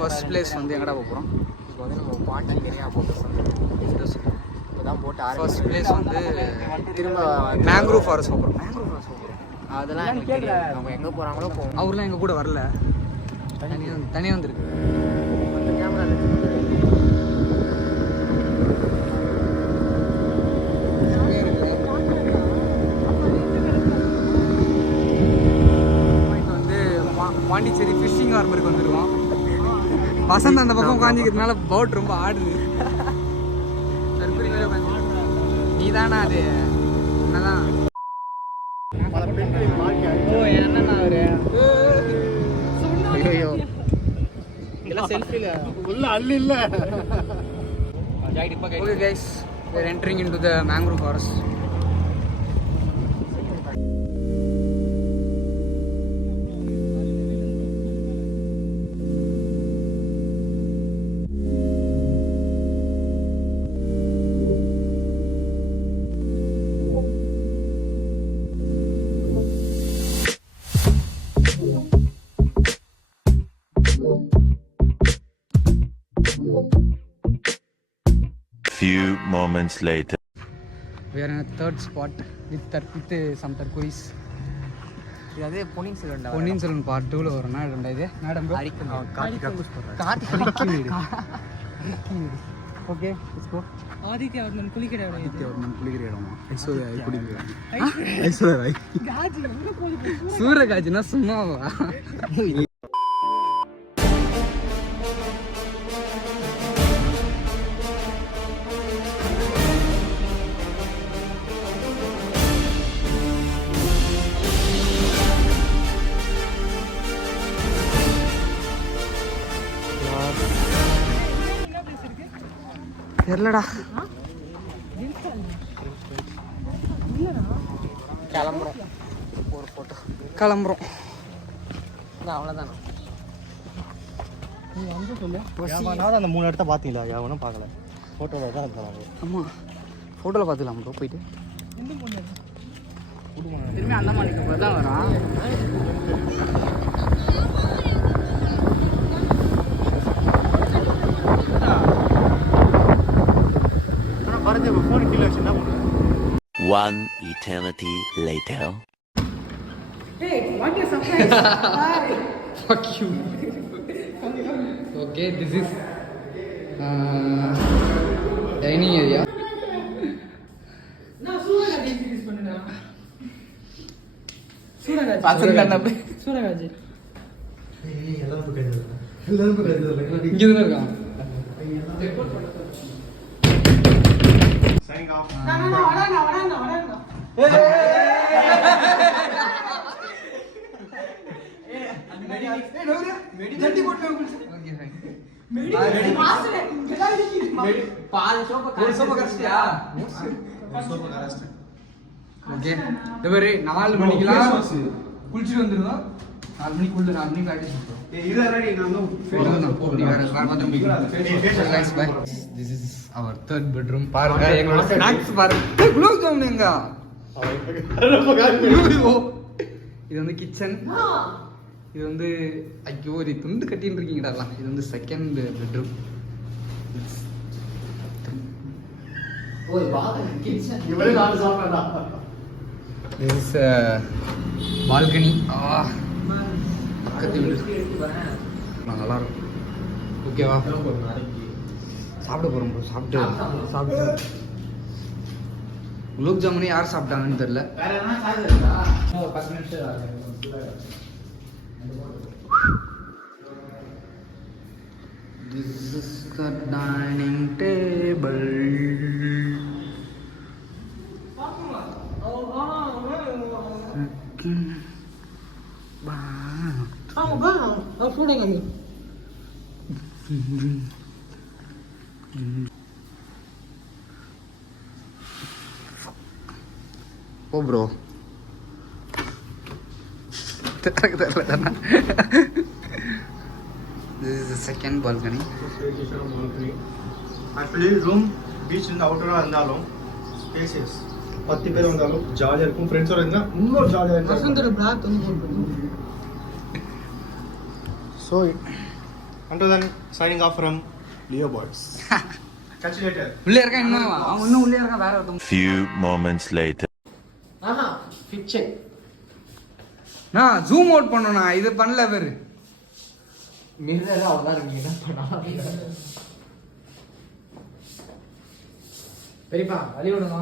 First place வந்து எங்கடா போகிறோம்? இப்போ வந்து நம்ம பாண்டிச்சேரியா போட்டு ஃபர்ஸ்ட் பிளேஸ் வந்து திரும்ப மேங்க்ரூவ் ஃபாரஸ்ட் போகிறோம். அதெல்லாம் எனக்கு தெரியாது. அவங்க எங்கே போகிறாங்களோ போவோம். அவர்லாம் எங்கள் கூட வரல, தனியாக வந்துருக்கு. வந்து பாண்டிச்சேரி ஃபிஷ்ஷிங் ஹார்பருக்கு வந்துருக்கோம். வசந்த் அந்த பக்கம் உட்காந்துக்கிறதுனால போட் ரொம்ப ஆடுது. நீ தானா அது? என்னதான் என்னண்ணா அவரு? ஐயோ இதெல்லாம் செல்ஃபில உள்ள அள்ளி இல்ல. Okay guys, we are entering into the mangrove forest. Few moments later, we are in a third spot with some turquoise. இதே பொன்னியின் செல்வன் பொன்னியின் செல்வன் பார்ட் 2ல வரும். நாடம்டா இது. நாடம் bro. Karthik. Okay let's go. Aditya Varman குளிக்கிற இடமா? ஐஸ்வர்யா குளிக்கிற ஐஸ்வர்யா காஜி எங்க போகுது? சூரகாஜினா சும்மாவா? தெரியலடா. கிளம்புறோம். ஒரு போட்டோ கிளம்புறோம். அவ்வளோதானா? நீ வந்து சொல்லு. நான் அந்த 3 இடத்த பார்த்தீங்களா? எவனும் பார்க்கல. ஃபோட்டோவில் தான் இருந்தாங்க. ஆமாம், ஃபோட்டோவில் பார்த்துக்கலாம் ப்ரோ. போயிட்டு திரும்பி அந்த மாதிரி தான் வரான். one eternity later. Hey, what is surprise? Hi. Fuck you. Okay, this is dining area. நான் சூரகாஜி இன்ட்ரோ듀ஸ் பண்ணுடா. சூரகாஜி. சூரகாஜி. எல்லாரும் போய் இங்கே தான் இருக்கான். Signing off. வராங்க. ஜட்டி போட்டு ஓகே ஃபைன். மெடி மாஸ்டர் இங்கடா இருக்கு. பால் சோபா கரெக்ட்டா? Sofa correct. ஓகே. இதவரை 4 மணிக்குலாம் குளிச்சிட்டு வந்துருங்க. 4 மணிக்குள்ள 4 மணிக்கு ஆடிஷன் பண்ணுறோம். இது ரெடி. நான் guys, bye. This is our third bedroom. பாருங்க எங்களோட ஸ்நாக்ஸ் பாருங்க. குலோப் ஜாமுன் எங்க? இது வந்து கிச்சன். இது வந்து ஐயோ ஒரு துண்டு கட்டின்னு இருக்கீங்கடா எல்லாம். இது வந்து second bedroom. This is balcony. பக்கத்து வீடு நல்லா இருக்கும். ஓகேவா? சாப்பிட போகிறோம் ப்ரோ. சாப்பிட்டு குலோப் ஜாமுன் யார் சாப்பிட்டாங்கன்னு தெரியல. வேற என்ன சார்ஜ் இருக்கா? 10 நிமிஷம். This is the dining table. Oh bro. This is the second balcony. Actually, room beach in the outer இருந்தாலும் spacious. 10 பேர் வந்தாலும் ஜாலியாக இருக்கும். ஃப்ரெண்ட்ஸோட இருந்தால் இன்னும் ஜாலியாக இருக்கும். வசந்தோட பிளாக் வந்து போட்டு So, until then, signing off from Leo Boys. Catch you later. உள்ளே இருக்கா இன்னும் அவன் இன்னும் உள்ளே இருக்கா வேற ஒருத்தன் Few moments later. ஆஹா ஃபிட் செக் நான் ஜூம் அவுட் பண்ணோண்ணா இது பண்ணல பேரு மிரர் அவ்வளோ இருக்கு என்ன பண்ணா பெரியப்பா வழி விடுங்க